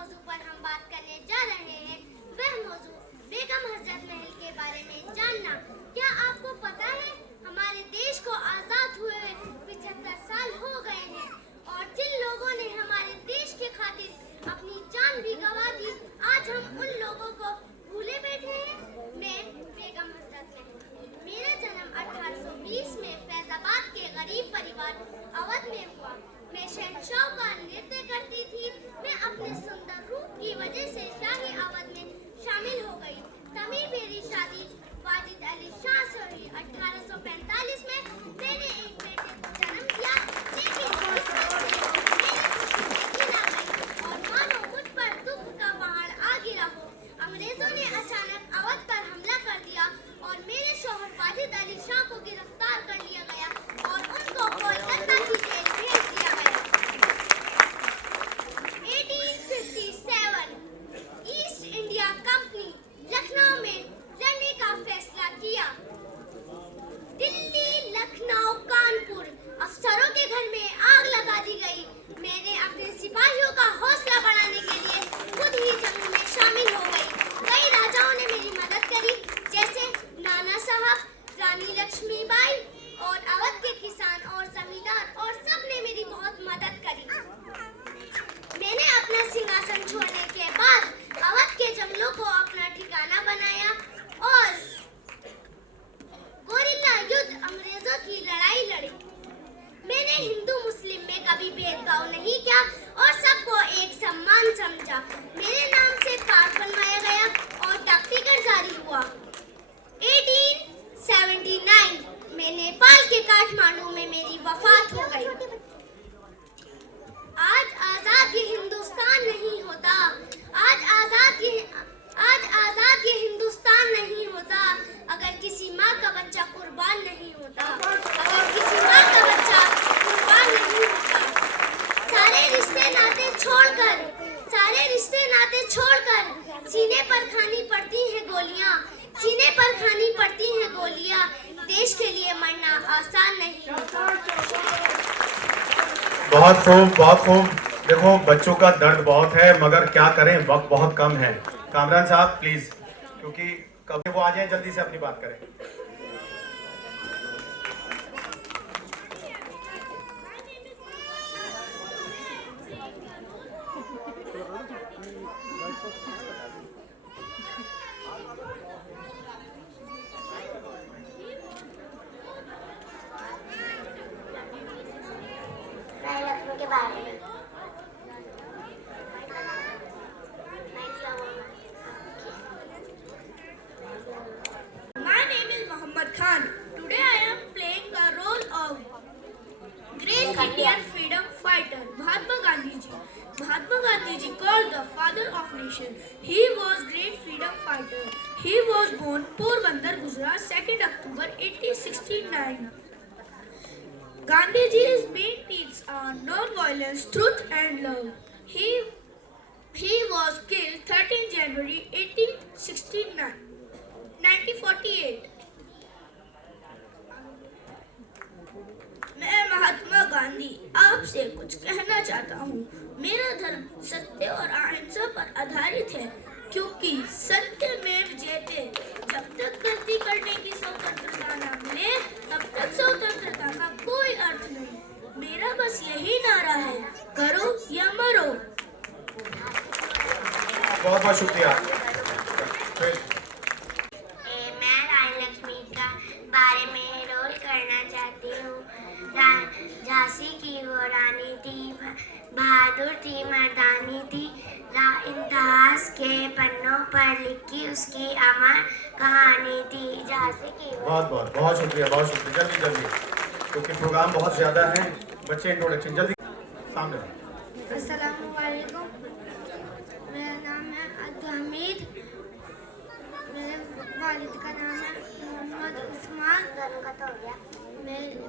मौजू पर हम बात करने जा रहे हैं वह मौजू बेगम हजरत महल के बारे में जानना। क्या आपको पता है हमारे देश को आजाद हुए 75 साल हो गए हैं और जिन लोगों ने हमारे देश के खातिर अपनी जान भी गंवा दी, आज हम उन लोगों को भूले बैठे हैं। मैं बेगम हजरत महल। मेरा जन्म 1820 में फैजाबाद के गरीब परिवार अवध में हुआ। मैं शहंशाह का नृत्य करती थी। मैं अपने सुंदर रूप की वजह से शाही अवध में शामिल हो गई। तभी मेरी शादी वाजिद अली शाह से हुई। 1845 में मैंने एक बेटे को जन्म दिया, लेकिन इस वक्त से मेरी खुशी ना गई और मानो मुझ पर दुख का पहाड़ आ गिरा हो। अंग्रेजों ने अचानक अवध पर हमला कर दिया और मेरे शौहर वाजिद अली शाह को गिरफ्तार कर लिया गया और उनको कोलकाता की जेल भेज दिया गया। 1857 ईस्ट इंडिया कंपनी लखनऊ में रहने का फैसला किया। दिल्ली, लखनऊ, कानपुर अफसरों के घर में आग लगा दी गई। मैंने अपने सिपाहियों का हौसला बढ़ाने के लिए खुद ही जंग में शामिल हो गई। कई राजाओं ने मेरी मदद करी, जैसे नाना साहब, रानी लक्ष्मीबाई और अवध के किसान और जमींदार, और सब ने मेरी बहुत मदद करी। मैंने अपना सिंहासन छोड़ने के बाद अवध के जंगलों को अपना ठिकाना बनाया और गोरिल्ला युद्ध अंग्रेजों की लड़ाई लड़ी। मैंने हिंदू मुस्लिम में कभी भेदभाव नहीं किया और सबको एक सम्मान समझा। मेरे नाम से कार्ड बनवाया गया और डाक टिकट जारी हुआ। 1879 में नेपाल के काठमांडू में मेरी वफात हो गई। आज आजाद ये हिंदुस्तान नहीं होता, आज आजाद ये हिंदुस्तान नहीं होता अगर किसी माँ का बच्चा कुर्बान नहीं होता, अगर किसी माँ का बच्चा कुर्बान नहीं होता। सारे रिश्ते नाते छोड़कर सीने पर खानी पड़ती हैं गोलियाँ, सीने पर खानी पड़ती हैं गोलियाँ। देश के लिए मरना आसान नहीं होता। बहुत खूब, बहुत खूब। देखो, बच्चों का दर्द बहुत है, मगर क्या करें, वक्त बहुत कम है। कामरान साहब प्लीज, क्योंकि कभी वो आ जाए जल्दी से अपनी बात करें। के बारे में My name is Muhammad Khan. Today I am playing the role of great Indian freedom fighter Mahatma Gandhi ji. Mahatma Gandhi ji called the father of nation. He was great freedom fighter. He was born Porbandar, Gujarat, 2nd October 1869. Gandhiji's main teachings are non-violence, truth and love. He was killed 13 January 1948. मैं महात्मा गांधी आपसे कुछ कहना चाहता हूँ। मेरा धर्म सत्य और अहिंसा पर आधारित है, क्योंकि सत्य में जयते। जब तक गलती करने की स्वतंत्रता न मिले, तब तक स्वतंत्रता का कोई अर्थ नहीं। मेरा बस यही नारा है, करो या मरो। बहुत बहुत शुक्रिया। मैं रानी लक्ष्मी का बारे में रोल करना चाहती हूँ। झांसी की वो रानी थी, बहादुर थी, मर्दानी थी। इतिहास के पन्नों पर लिखी उसकी अमर कहानी थी। झांसी की बहुत शुक्रिया, बहुत शुक्रिया। जल्दी जल्दी, क्योंकि प्रोग्राम बहुत ज्यादा है। बच्चे इंट्रोडक्शन जल्दी सामने। अस्सलामु अलैकुम। मेरा नाम है अब्दुल हमीद। मेरे वालिद का नाम है मोहम्मद उस्मान। मेरी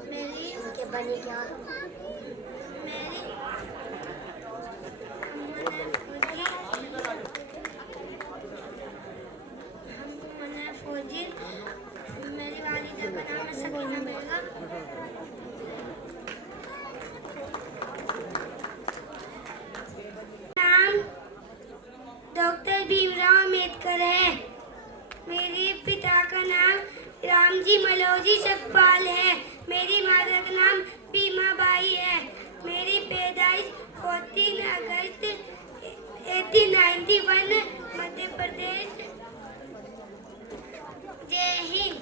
फौजी। मेरी वालिदा का नाम है सकीना बेगम। नाम पिता का नाम रामजी मलोजी जगपाल है। मेरी माता का नाम भीमा बाई है। मेरी पैदाइश 14 अगस्त 1891 मध्य प्रदेश। जय हिंद।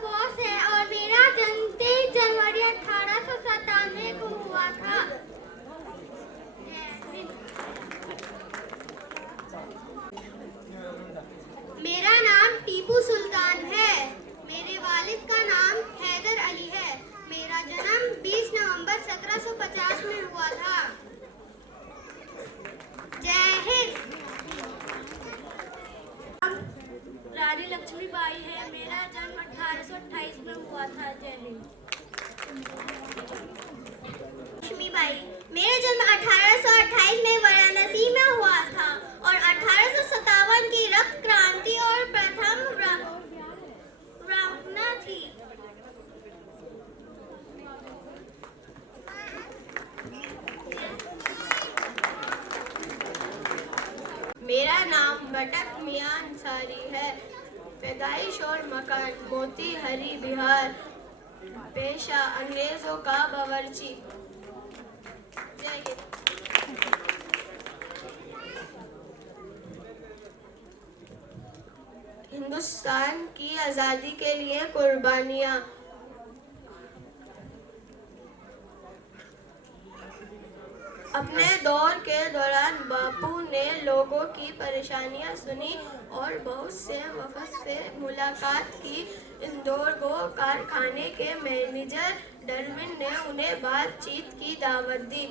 बॉस है और मेरा जन्म 23 जनवरी 1897 को हुआ था। मेरा नाम टीपू सुल्तान है। मेरे वालिद का नाम हैदर अली है। मेरा जन्म 20 नवंबर 1750 में हुआ था। जय हिंद। रानी लक्ष्मीबाई है। मेरा जन्म 1828 में हुआ था। जय हिंद। लक्ष्मीबाई, मेरा जन्म 1828 में वाराणसी में हुआ था और 1857 की रक्त क्रांति और प्रथम रावणा थी। मेरा नाम बटक मियां अंसारी है। पैदाइश और मकान मोतीहारी बिहार। पेशा अंग्रेजों का बावर्ची। जय हिंद। हिंदुस्तान की आजादी के लिए कुर्बानियां। अपने दौर के दौरान बापू ने लोगों की परेशानियां सुनी और बहुत से वफद से मुलाकात की। इंदौर गो कारखाने के मैनेजर डार्विन ने उन्हें बातचीत की दावत दी।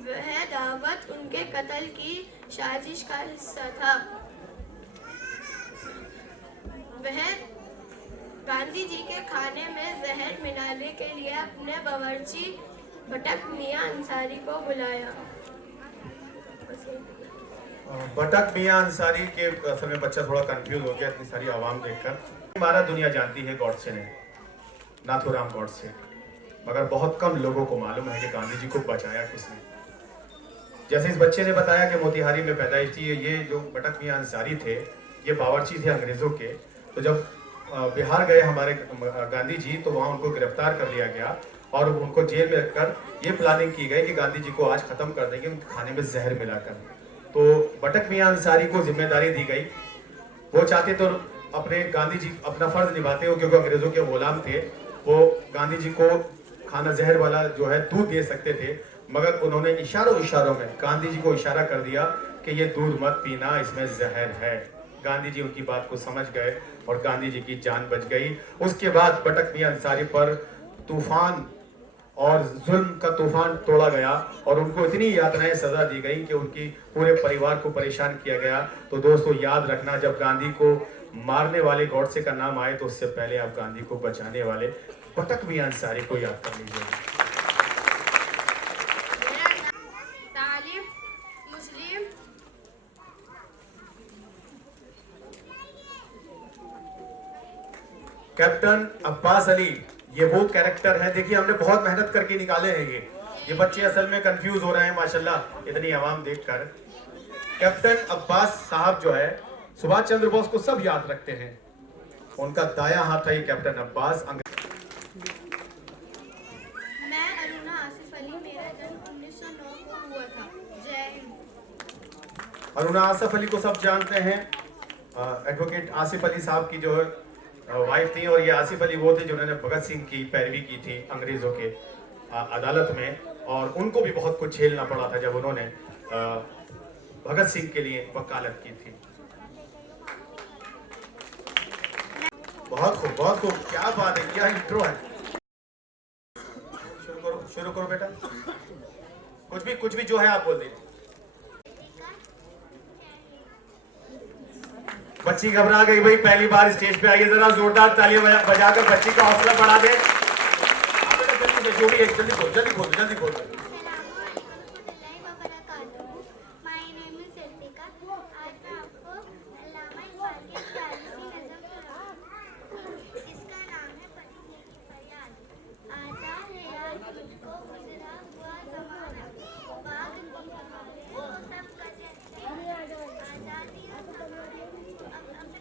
वह दावत उनके कत्ल की साजिश का हिस्सा था। वह गांधी जी के खाने में जहर मिलाने के लिए अपने बावर्ची बटक मियां अंसारी को बुलाया। बटक मियां अंसारी के असल में बच्चा थोड़ा कंफ्यूज हो गया इतनी सारी आवाम देखकर। हमारा दुनिया जानती है गॉडसे ने, नाथूराम गॉडसे, मगर बहुत कम लोगों को मालूम है कि गांधी जी को बचाया किसने। जैसे इस बच्चे ने बताया कि मोतिहारी में पैदाइश थी। ये जो बटक मियां अंसारी थे ये बावर्ची थे अंग्रेजों के। तो जब बिहार गए हमारे गांधी जी तो वहाँ उनको गिरफ्तार कर लिया गया और उनको जेल में रखकर ये प्लानिंग की गई कि गांधी जी को आज खत्म कर देंगे उनके खाने में जहर मिलाकर। तो बटक मियां अंसारी को जिम्मेदारी दी गई। वो चाहते तो अपने गांधी जी अपना फर्ज निभाते हो क्योंकि अंग्रेजों के गुलाम थे। वो गांधी जी को खाना जहर वाला जो है दूध दे सकते थे, मगर उन्होंने इशारों में गांधी जी को इशारा कर दिया कि ये दूध मत पीना, इसमें जहर है। गांधी जी उनकी बात को समझ गए और गांधी जी की जान बच गई। उसके बाद बटक मियां अंसारी पर तूफान और जुल्म का तूफान तोड़ा गया और उनको इतनी यातनाएं सजा दी गई कि उनकी पूरे परिवार को परेशान किया गया। तो दोस्तों याद रखना, जब गांधी को मारने वाले गॉडसे का नाम आए तो उससे पहले आप गांधी को बचाने वाले बटक मियां अंसारी को याद कर लीजिए। कैप्टन अब्बास अली, ये वो कैरेक्टर है। देखिए हमने बहुत मेहनत करके निकाले हैं ये बच्चे असल में कंफ्यूज हो रहे हैं माशाल्लाह इतनी आवाम देखकर। कैप्टन अब्बास साहब जो है सुभाष चंद्र बोस को सब याद रखते हैं। उनका दायां हाथ था ये कैप्टन अब्बास। मैं अरुणा आसिफ अली, मेरा जन्म 1909 को हुआ था। जय हिंद। अरुणा आसिफ अली को सब जानते हैं। एडवोकेट आसिफ अली साहब की जो वाइफ थी और ये आसिफ अली वो थे जिन्होंने भगत सिंह की पैरवी की थी अंग्रेजों के अदालत में, और उनको भी बहुत कुछ झेलना पड़ा था जब उन्होंने भगत सिंह के लिए वकालत की थी। बहुत खूब, क्या बात है, क्या इंट्रो है। शुरू करो बेटा, कुछ भी जो है आप बोल दीजिए। बच्ची घबरा गई भाई, पहली बार स्टेज पे आई है। जरा जोरदार तालियां बजाकर बच्ची का हौसला बढ़ा दे। जो भी है जल्दी बोल। My name is Ritika. आज मैं आपको अल्लामा इकबाल की प्यारी सी नज़म सुनाऊंगी। इसका नाम है परीने की फरियाद। आता है यार तुझको गुजरा हुआ ज़माना, बाग की हमारे वो सब कजे आजादी अब अपने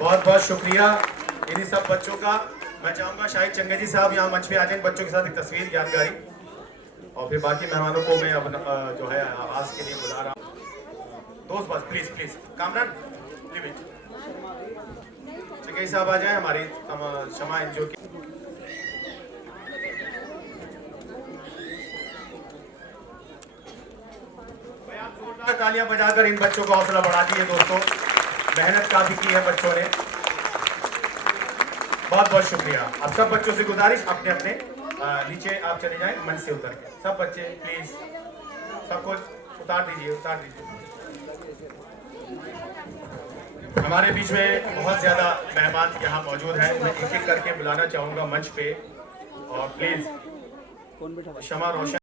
बहुत बहुत शुक्रिया इन्हीं सब बच्चों का। मैं चाहूंगा शाहिद चंगेजी साहब यहाँ मंच पे आ जाएं बच्चों के साथ एक तस्वीर यादगारी, और फिर बाकी मेहमानों को मैं अब जो है आवाज के लिए बुला रहा हूँ। दोस्त बस please please Kamran leave it. Changezi साहब आ जाएं हमारी शमा एनजीओ की। भाई आप जोरदार तालियां बजाकर इन बच्चों का हौसला बढ़ा दिए दोस्तों, मेहनत काफी की है बच्चों ने। बहुत बहुत शुक्रिया। अब सब बच्चों से गुजारिश अपने अपने नीचे आप चले जाएं मंच से उतर के। सब बच्चे प्लीज सबको उतार दीजिए। हमारे बीच में बहुत ज्यादा मेहमान यहाँ मौजूद हैं, मैं एक एक करके बुलाना चाहूंगा मंच पे, और प्लीज शमा रोशन